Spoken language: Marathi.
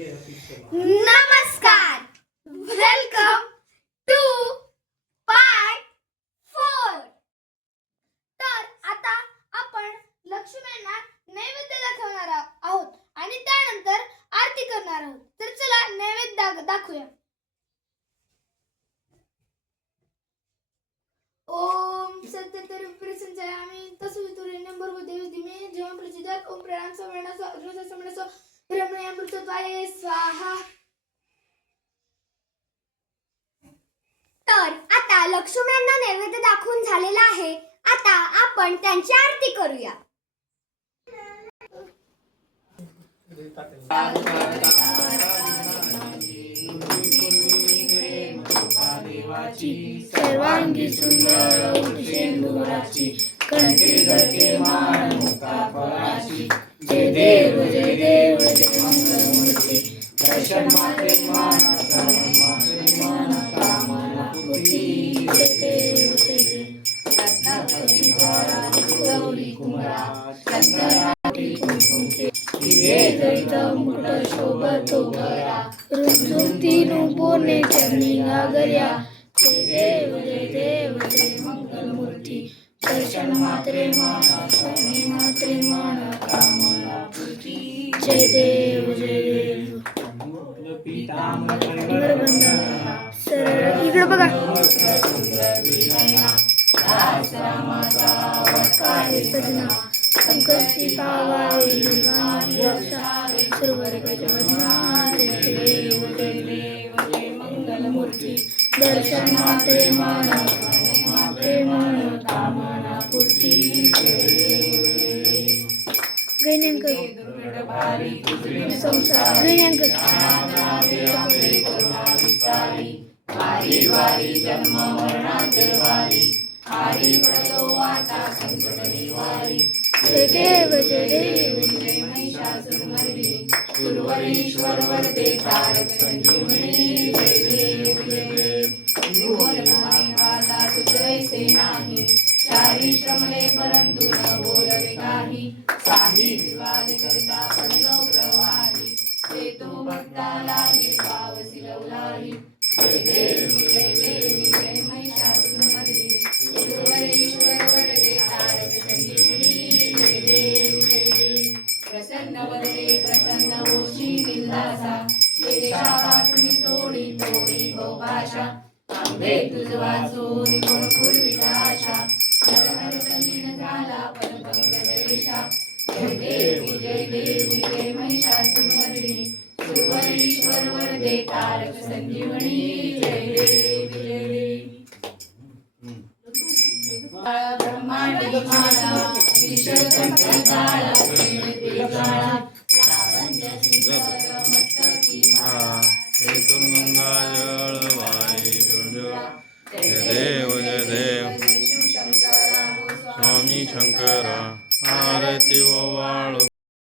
नमस्कार, वेलकम टू पार्ट 4. तर आता आपण लक्ष्म्यांना नैवेद्य दाखवणार आहोत आणि त्यानंतर आरती करणार आहोत. तर चला नैवेद्य दाखवूया. ओम सत्यतर प्रसंजयामि तस्वितुरेण्यं भर्गो देवस्य धीमहि धियो प्रचोदयात्. ओम प्रणाम समर्णस्व अग्नस्व समर्णस्व ब्रह्मयामृतत्वाय स्वाहा. तर आता लक्ष्म्यांना नैवेद्य दाखवून झालेला आहे. आता आपण त्यांची आरती करूया. सर्वांगी सुंदर उषेंदुराची कंठी गते मान मुक्ता फळाची. जय देव जय देव जय मंगलमूर्ती. दर्शन मात्रे मानाचा मन कामना पूर्ती. जय देव जय देव. रत्नाची ज्वाला गौरी कुंभा चंदनाची कुंकुमके. हिरे जैत मुकुट शोभतो गळा. रुंजुतीनु बोने चरणी गागर्या. जय देव जय मंगलमूर्ती. दर्शन मात्रे माना स्वामी मात्रे माना कामना पूर्ती. जय देव जय देव. सरळ इकडे बघा. सजना संकष्टी पावावी रक्षा सुरवर्ग जगन्नाथ. जय देव जय मंगलमूर्ती. दर्शन मात्रे माना मात्रे माना कामना पूर्ती. गैन्यांक संसार गैन्यांक वारी वारी जन्म मरणाचे वारी. हरी पडतो आता संकट निवारी. जय देव जय महिषासुरमर्दिनी. सुरवरीश्वर वरदे तारक संजीवनी. जय देव जय देव. त्रिभुवन वासा तुझैसे नाही. चारी श्रमले परंतु न बोलवे काही. काही विवाद करता पडलो प्रवाही. ते तो भक्ताला निर्भावसी लवलाही. जय देव जय महिषासुरमर्दिनी. सुरवरीश्वर वरदे तारक संजीवनी. जय देव जय देव. प्रसन्न वदने प्रसन्न होशी विलासा. देशा वाचून सोडी तोडी बहुभाषा. आंबे तुझ वाचून कोण पूर्विला आशा. हर तल्लीन झाला परमपंकजरेशा. जय देव जय महिषासुरमर्दिनी. सुरवरीश्वर वरदे तारक संजीवनी. जय देव जय देव. ब्रह्मांडी माळा विषकंठ काळा. प्रेमते काळा लावण्य सिंगर मस्तकी माळा. गंगा जळ वाई जय देव जय देव. स्वामी शंकरा आरती ओवाळू.